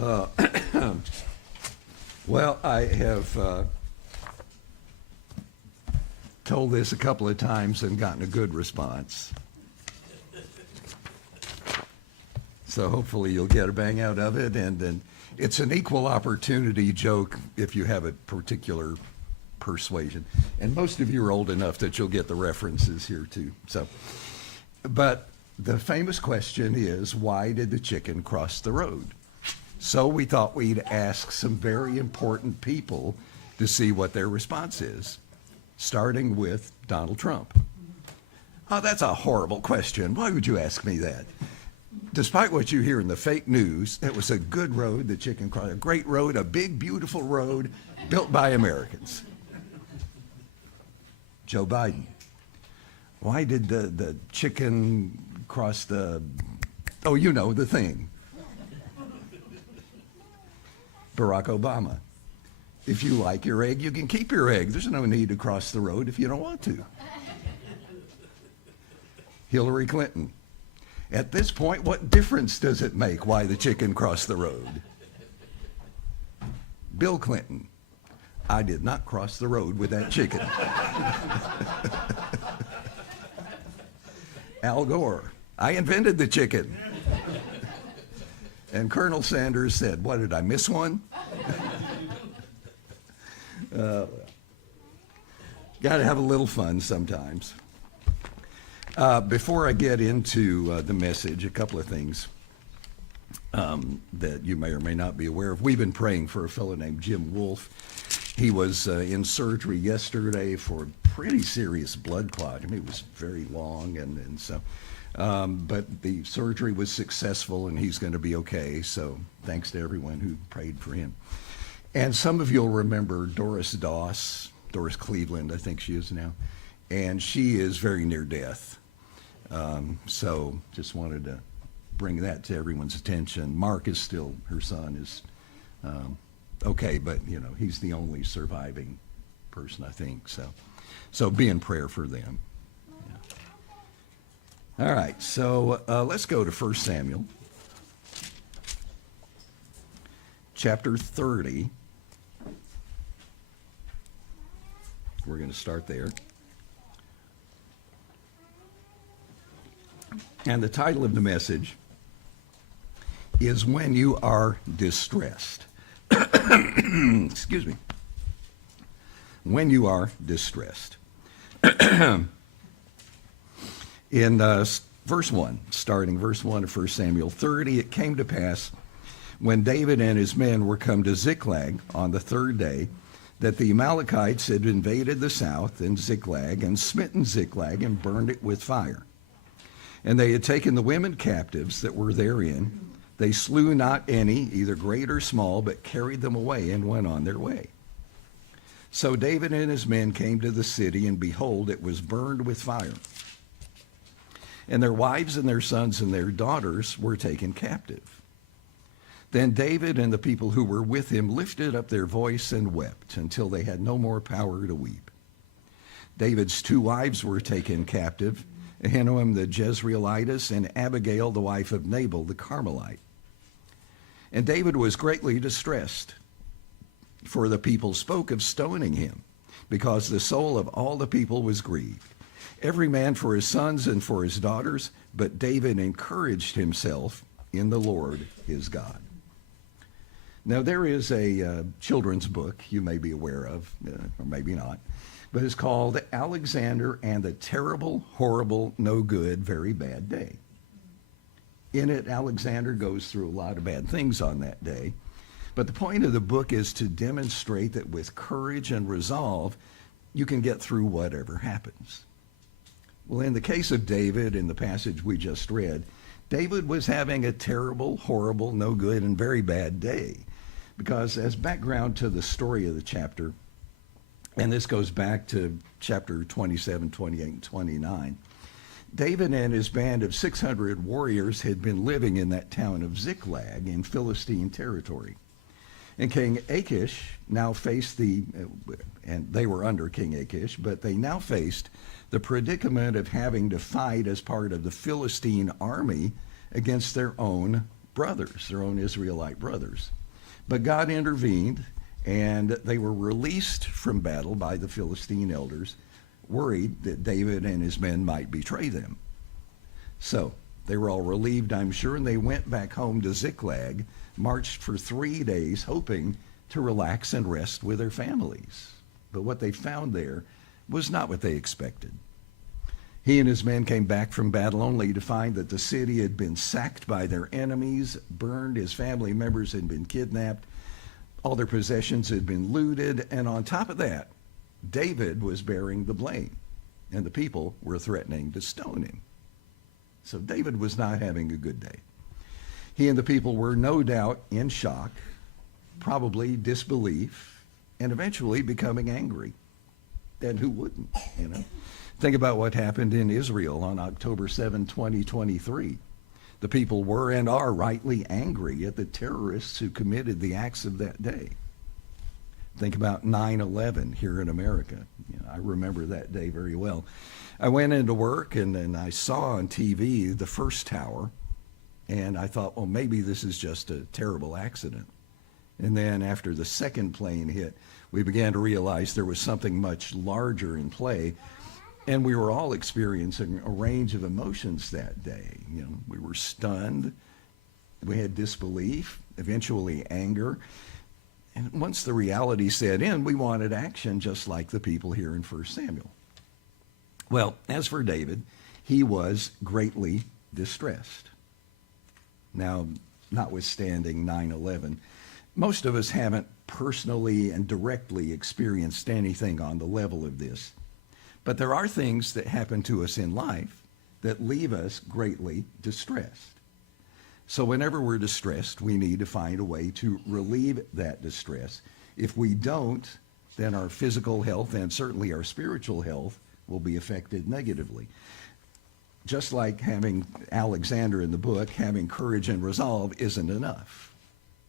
Uh, well, I have told this a couple of times and gotten a good response. So hopefully you'll get a bang out of it. And then it's an equal opportunity joke if you have a particular persuasion. And most of you are old enough that you'll get the references here too. So, but the famous question is, why did the chicken cross the road? So we thought we'd ask some very important people to see what their response is, starting with Donald Trump. Oh, that's a horrible question. Why would you ask me that? Despite what you hear in the fake news, it was a good road, the chicken crossed, a great road, a big, beautiful road built by Americans. Joe Biden. Why did the chicken cross the, oh, you know, the thing. Barack Obama. If you like your egg, you can keep your egg. There's no need to cross the road if you don't want to. Hillary Clinton. At this point, what difference does it make why the chicken crossed the road? Bill Clinton. I did not cross the road with that chicken. Al Gore. I invented the chicken. And Colonel Sanders said, what, did I miss one? Got to have a little fun sometimes. Before I get into the message, a couple of things that you may or may not be aware of. We've been praying for a fellow named Jim Wolfe. He was in surgery yesterday for a pretty serious blood clot. I mean, it was very long, and so, but the surgery was successful, and he's going to be okay. So thanks to everyone who prayed for him. And some of you'll remember Doris Cleveland, I think she is now, and she is very near death. So just wanted to bring that to everyone's attention. Mark is still, her son is okay, but you know, he's the only surviving person, I think. So be in prayer for them. Yeah. All right, so let's go to 1 Samuel, chapter 30. We're going to start there. And the title of the message is When You Are Distressed. Excuse me. When you are distressed. In verse 1, starting verse 1 of 1 Samuel 30, it came to pass when David and his men were come to Ziklag on the third day, that the Amalekites had invaded the south in Ziklag and smitten Ziklag and burned it with fire. And they had taken the women captives that were therein. They slew not any, either great or small, but carried them away and went on their way. So David and his men came to the city, and behold, it was burned with fire. And their wives and their sons and their daughters were taken captive. Then David and the people who were with him lifted up their voice and wept until they had no more power to weep. David's two wives were taken captive, Ahinoam the Jezreelitess and Abigail the wife of Nabal the Carmelite. And David was greatly distressed, for the people spoke of stoning him, because the soul of all the people was grieved, every man for his sons and for his daughters, but David encouraged himself in the Lord his God. Now there is a children's book you may be aware of, or maybe not, but it's called Alexander and the Terrible, Horrible, No Good, Very Bad Day. In it, Alexander goes through a lot of bad things on that day, but the point of the book is to demonstrate that with courage and resolve, you can get through whatever happens. Well, in the case of David, in the passage we just read, David was having a terrible, horrible, no good, and very bad day, because as background to the story of the chapter, and this goes back to chapter 27, 28, and 29. David and his band of 600 warriors had been living in that town of Ziklag in Philistine territory. And King Achish now faced and they were under King Achish, but they now faced the predicament of having to fight as part of the Philistine army against their own brothers, their own Israelite brothers. But God intervened, and they were released from battle by the Philistine elders, worried that David and his men might betray them. So they were all relieved, I'm sure, and they went back home to Ziklag, marched for 3 days, hoping to relax and rest with their families. But what they found there was not what they expected. He and his men came back from battle only to find that the city had been sacked by their enemies, burned, his family members had been kidnapped, all their possessions had been looted, and on top of that, David was bearing the blame, and the people were threatening to stone him. So David was not having a good day. He and the people were no doubt in shock, probably disbelief, and eventually becoming angry. And who wouldn't, you know? Think about what happened in Israel on October 7, 2023. The people were and are rightly angry at the terrorists who committed the acts of that day. Think about 9/11 here in America. You know, I remember that day very well. I went into work and then I saw on TV the first tower, and I thought, well, maybe this is just a terrible accident. And then after the second plane hit, we began to realize there was something much larger in play. And we were all experiencing a range of emotions that day. You know, we were stunned, we had disbelief, eventually anger. And once the reality set in, we wanted action just like the people here in 1 Samuel. Well, as for David, he was greatly distressed. Now, notwithstanding 9/11, most of us haven't personally and directly experienced anything on the level of this. But there are things that happen to us in life that leave us greatly distressed. So whenever we're distressed, we need to find a way to relieve that distress. If we don't, then our physical health and certainly our spiritual health will be affected negatively. Just like having Alexander in the book, having courage and resolve isn't enough.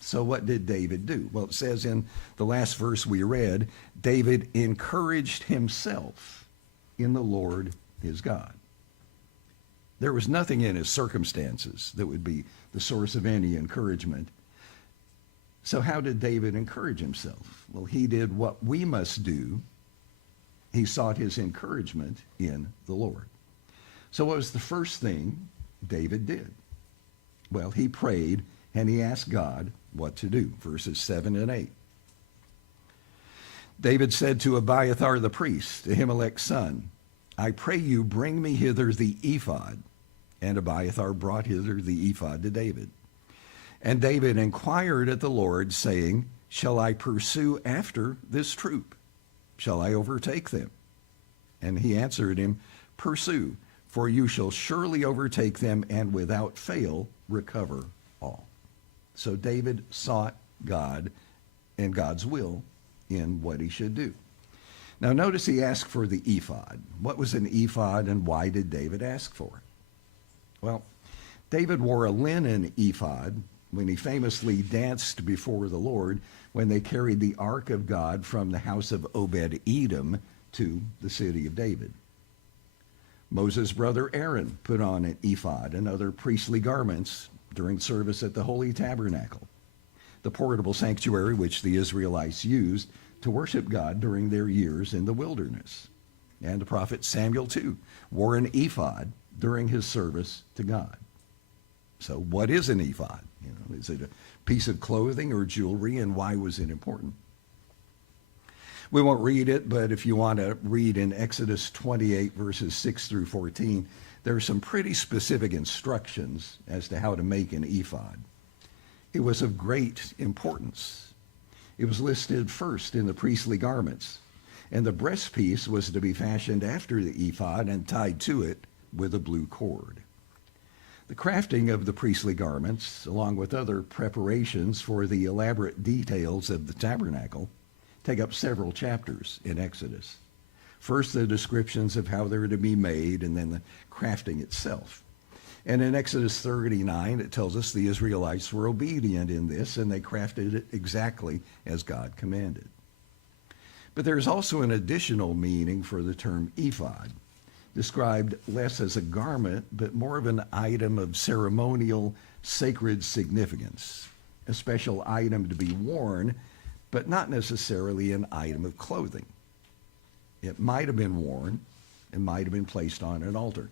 So what did David do? Well, it says in the last verse we read, David encouraged himself in the Lord his God. There was nothing in his circumstances that would be the source of any encouragement. So how did David encourage himself? Well, he did what we must do. He sought his encouragement in the Lord. So what was the first thing David did? Well, he prayed and he asked God what to do. Verses 7 and 8. David said to Abiathar the priest, Ahimelech's son, I pray you bring me hither the ephod. And Abiathar brought hither the ephod to David. And David inquired at the Lord, saying, Shall I pursue after this troop? Shall I overtake them? And he answered him, Pursue, for you shall surely overtake them, and without fail recover all. So David sought God and God's will in what he should do. Now notice he asked for the ephod. What was an ephod and why did David ask for it? Well, David wore a linen ephod when he famously danced before the Lord when they carried the ark of God from the house of Obed-Edom to the city of David. Moses' brother Aaron put on an ephod and other priestly garments during service at the Holy Tabernacle, the portable sanctuary which the Israelites used to worship God during their years in the wilderness. And the prophet Samuel, too, wore an ephod during his service to God. So what is an ephod? You know, is it a piece of clothing or jewelry, and why was it important? We won't read it, but if you want to read in Exodus 28, verses 6 through 14, there are some pretty specific instructions as to how to make an ephod. It was of great importance. It was listed first in the priestly garments, and the breastpiece was to be fashioned after the ephod and tied to it with a blue cord. The crafting of the priestly garments, along with other preparations for the elaborate details of the tabernacle, take up several chapters in Exodus. First, the descriptions of how they're to be made, and then the crafting itself. And in Exodus 39, it tells us the Israelites were obedient in this, and they crafted it exactly as God commanded. But there's also an additional meaning for the term ephod. described less as a garment, but more of an item of ceremonial, sacred significance, a special item to be worn, but not necessarily an item of clothing. It might have been worn and might have been placed on an altar.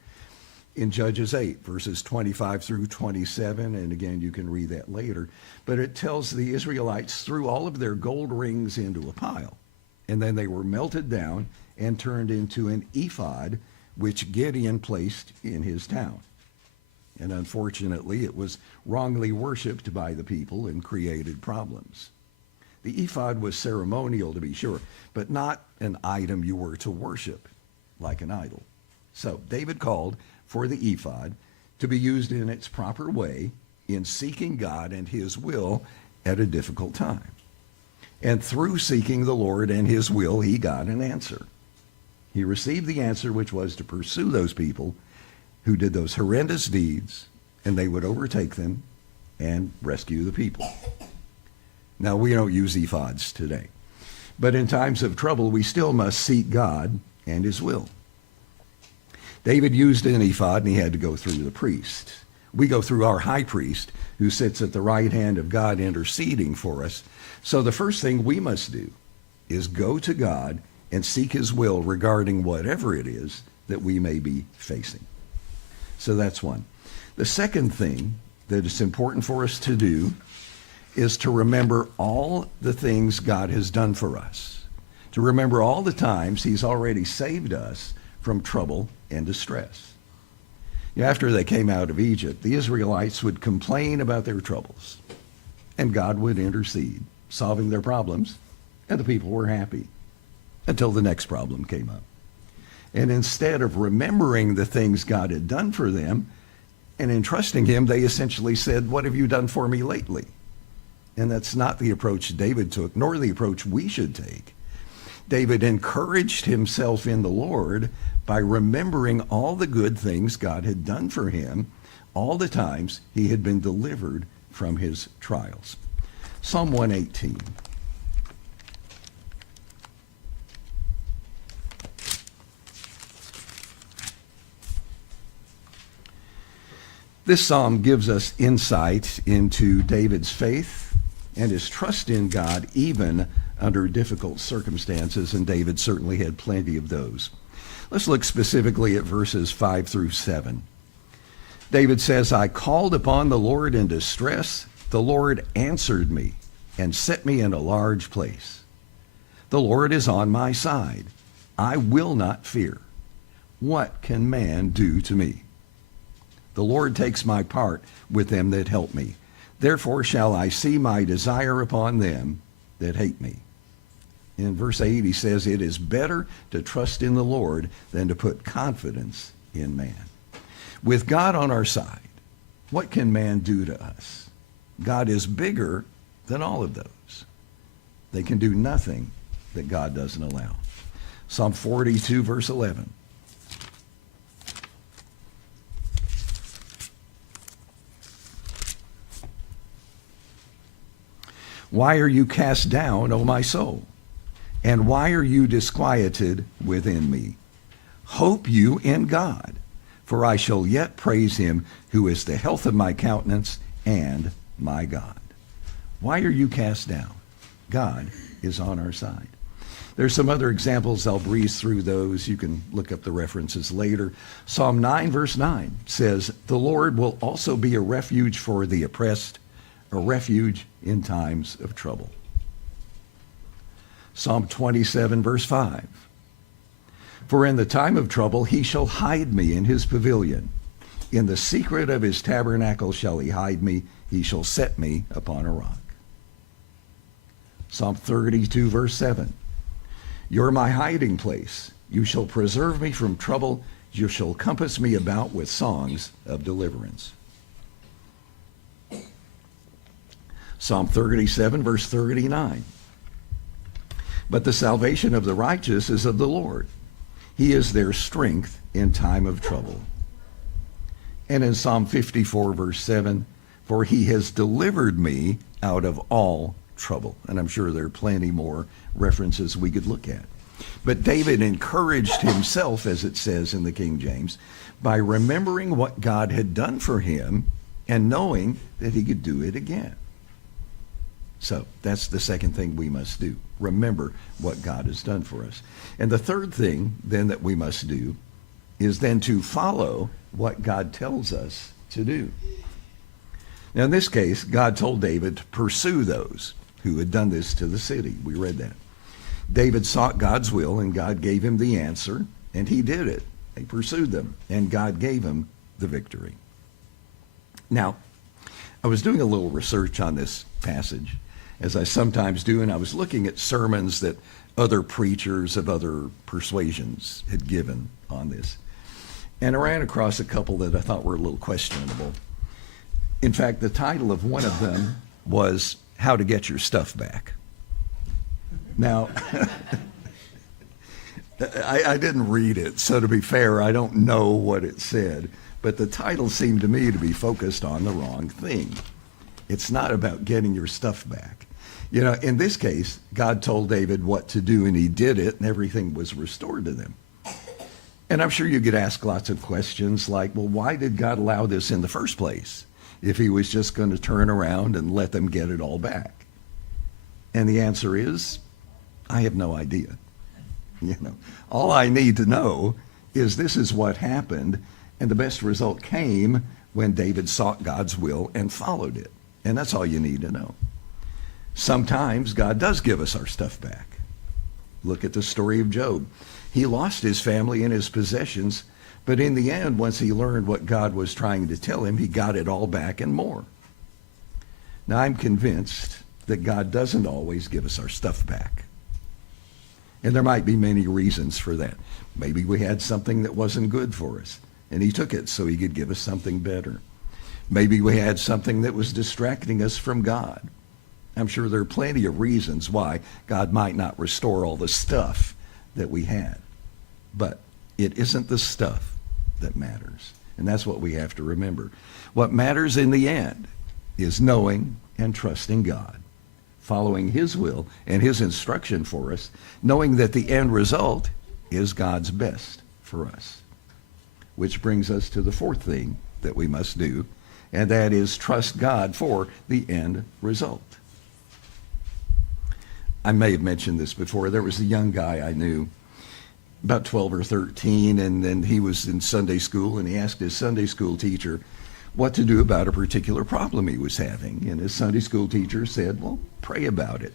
In Judges 8, verses 25 through 27, and again, you can read that later, but it tells the Israelites threw all of their gold rings into a pile, and then they were melted down and turned into an ephod, which Gideon placed in his town. And unfortunately, it was wrongly worshipped by the people and created problems. The ephod was ceremonial, to be sure, but not an item you were to worship like an idol. So David called for the ephod to be used in its proper way in seeking God and his will at a difficult time. And through seeking the Lord and his will, he got an answer. He received the answer, which was to pursue those people who did those horrendous deeds, and they would overtake them and rescue the people. Now, we don't use ephods today, but in times of trouble, we still must seek God and his will. David used an ephod, and he had to go through the priest. We go through our high priest, who sits at the right hand of God interceding for us. So the first thing we must do is go to God and seek his will regarding whatever it is that we may be facing. So that's one. The second thing that is important for us to do is to remember all the things God has done for us, to remember all the times he's already saved us from trouble and distress. After they came out of Egypt, the Israelites would complain about their troubles, and God would intercede, solving their problems, and the people were happy until the next problem came up. And instead of remembering the things God had done for them and entrusting him, they essentially said, "What have you done for me lately?" And that's not the approach David took, nor the approach we should take. David encouraged himself in the Lord by remembering all the good things God had done for him, all the times he had been delivered from his trials. Psalm 118. This psalm gives us insight into David's faith and his trust in God even under difficult circumstances, and David certainly had plenty of those. Let's look specifically at verses 5 through 7. David says, "I called upon the Lord in distress. The Lord answered me and set me in a large place. The Lord is on my side. I will not fear. What can man do to me? The Lord takes my part with them that help me. Therefore shall I see my desire upon them that hate me." In verse 8, he says, "It is better to trust in the Lord than to put confidence in man." With God on our side, what can man do to us? God is bigger than all of those. They can do nothing that God doesn't allow. Psalm 42, verse 11. "Why are you cast down, O my soul? And why are you disquieted within me? Hope you in God, for I shall yet praise him who is the health of my countenance and my God." Why are you cast down? God is on our side. There's some other examples. I'll breeze through those. You can look up the references later. Psalm 9, verse 9 says, "The Lord will also be a refuge for the oppressed, a refuge in times of trouble." Psalm 27, verse 5. "For in the time of trouble he shall hide me in his pavilion. In the secret of his tabernacle shall he hide me. He shall set me upon a rock." Psalm 32, verse 7. "You're my hiding place. You shall preserve me from trouble. You shall compass me about with songs of deliverance." Psalm 37, verse 39. "But the salvation of the righteous is of the Lord. He is their strength in time of trouble." And in Psalm 54, verse 7, "For he has delivered me out of all trouble." And I'm sure there are plenty more references we could look at. But David encouraged himself, as it says in the King James, by remembering what God had done for him and knowing that he could do it again. So that's the second thing we must do. Remember what God has done for us. And the third thing then that we must do is then to follow what God tells us to do. Now in this case, God told David to pursue those who had done this to the city. We read that. David sought God's will, and God gave him the answer, and he did it. He pursued them, and God gave him the victory. Now, I was doing a little research on this passage, as I sometimes do, and I was looking at sermons that other preachers of other persuasions had given on this. And I ran across a couple that I thought were a little questionable. In fact, the title of one of them was How to Get Your Stuff Back. Now, I didn't read it, so to be fair, I don't know what it said, but the title seemed to me to be focused on the wrong thing. It's not about getting your stuff back. You know, in this case, God told David what to do, and he did it, and everything was restored to them. And I'm sure you could ask lots of questions like, well, why did God allow this in the first place if he was just going to turn around and let them get it all back? And the answer is, I have no idea. You know, all I need to know is this is what happened, and the best result came when David sought God's will and followed it. And that's all you need to know. Sometimes God does give us our stuff back. Look at the story of Job. He lost his family and his possessions, but in the end, once he learned what God was trying to tell him, he got it all back and more. Now, I'm convinced that God doesn't always give us our stuff back. And there might be many reasons for that. Maybe we had something that wasn't good for us, and he took it so he could give us something better. Maybe we had something that was distracting us from God. I'm sure there are plenty of reasons why God might not restore all the stuff that we had. But it isn't the stuff that matters. And that's what we have to remember. What matters in the end is knowing and trusting God, following his will and his instruction for us, knowing that the end result is God's best for us. Which brings us to the fourth thing that we must do, and that is trust God for the end result. I may have mentioned this before. There was a young guy I knew, about 12 or 13, and then he was in Sunday school, and he asked his Sunday school teacher what to do about a particular problem he was having. And his Sunday school teacher said, well, pray about it.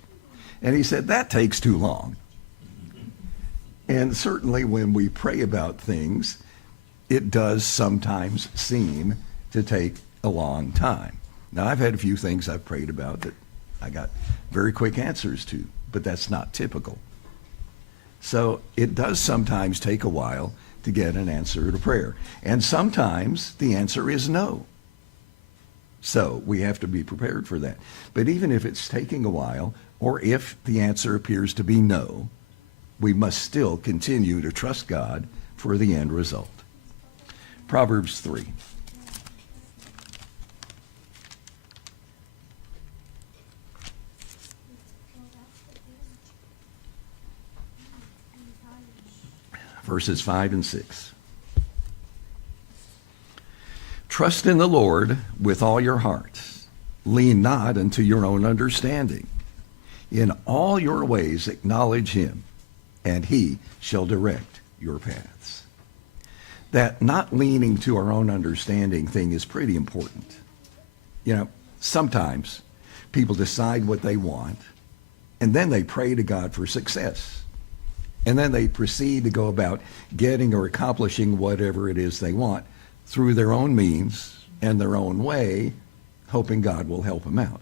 And he said, that takes too long. And certainly when we pray about things, it does sometimes seem to take a long time. Now, I've had a few things I've prayed about that I got very quick answers to, but that's not typical. So it does sometimes take a while to get an answer to prayer. And sometimes the answer is no. So we have to be prepared for that. But even if it's taking a while, or if the answer appears to be no, we must still continue to trust God for the end result. Proverbs 3. Verses 5 and 6. Trust in the Lord with all your heart. Lean not unto your own understanding. In all your ways acknowledge him, and he shall direct your paths. That not leaning to our own understanding thing is pretty important. You know, sometimes people decide what they want, and then they pray to God for success. And then they proceed to go about getting or accomplishing whatever it is they want through their own means and their own way, hoping God will help them out.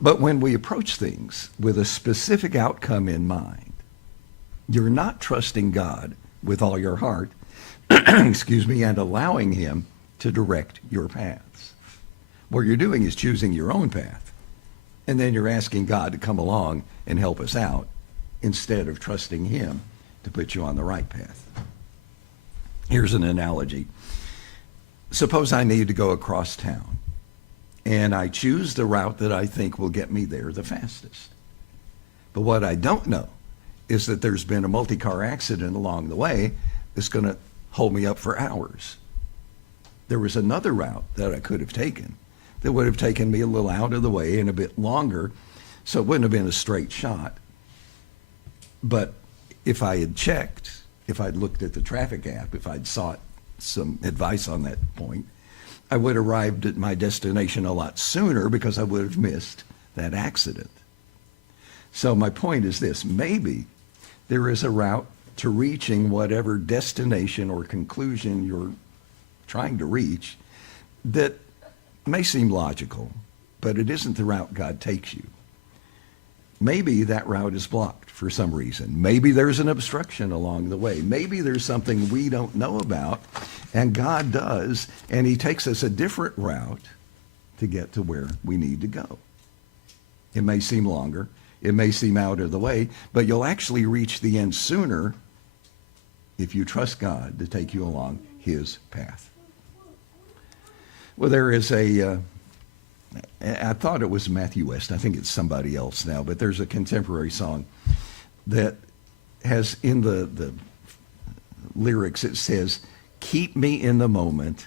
But when we approach things with a specific outcome in mind, you're not trusting God with all your heart, excuse me, and allowing him to direct your paths. What you're doing is choosing your own path, and then you're asking God to come along and help us out, instead of trusting him to put you on the right path. Here's an analogy. Suppose I need to go across town, and I choose the route that I think will get me there the fastest. But what I don't know is that there's been a multi-car accident along the way that's going to hold me up for hours. There was another route that I could have taken that would have taken me a little out of the way and a bit longer, so it wouldn't have been a straight shot. But if I had checked, if I'd looked at the traffic app, if I'd sought some advice on that point, I would have arrived at my destination a lot sooner because I would have missed that accident. So my point is this: maybe there is a route to reaching whatever destination or conclusion you're trying to reach that may seem logical, but it isn't the route God takes you. Maybe that route is blocked for some reason. Maybe there's an obstruction along the way. Maybe there's something we don't know about, and God does, and he takes us a different route to get to where we need to go. It may seem longer. It may seem out of the way, but you'll actually reach the end sooner if you trust God to take you along his path. Well, there is I thought it was Matthew West. I think it's somebody else now, but there's a contemporary song that has in the lyrics, it says, "Keep me in the moment.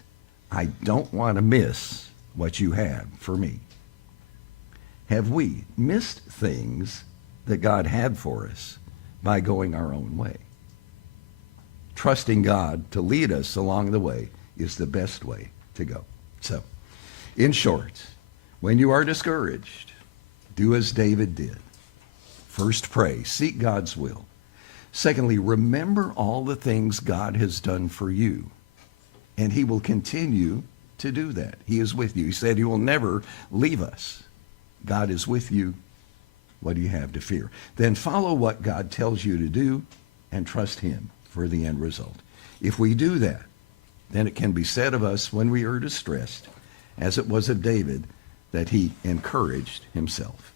I don't want to miss what you have for me." Have we missed things that God had for us by going our own way? Trusting God to lead us along the way is the best way to go. So, in short, when you are discouraged, do as David did. First, pray. Seek God's will. Secondly, remember all the things God has done for you, and he will continue to do that. He is with you. He said he will never leave us. God is with you. What do you have to fear? Then follow what God tells you to do and trust him for the end result. If we do that, then it can be said of us when we are distressed, as it was of David, that he encouraged himself.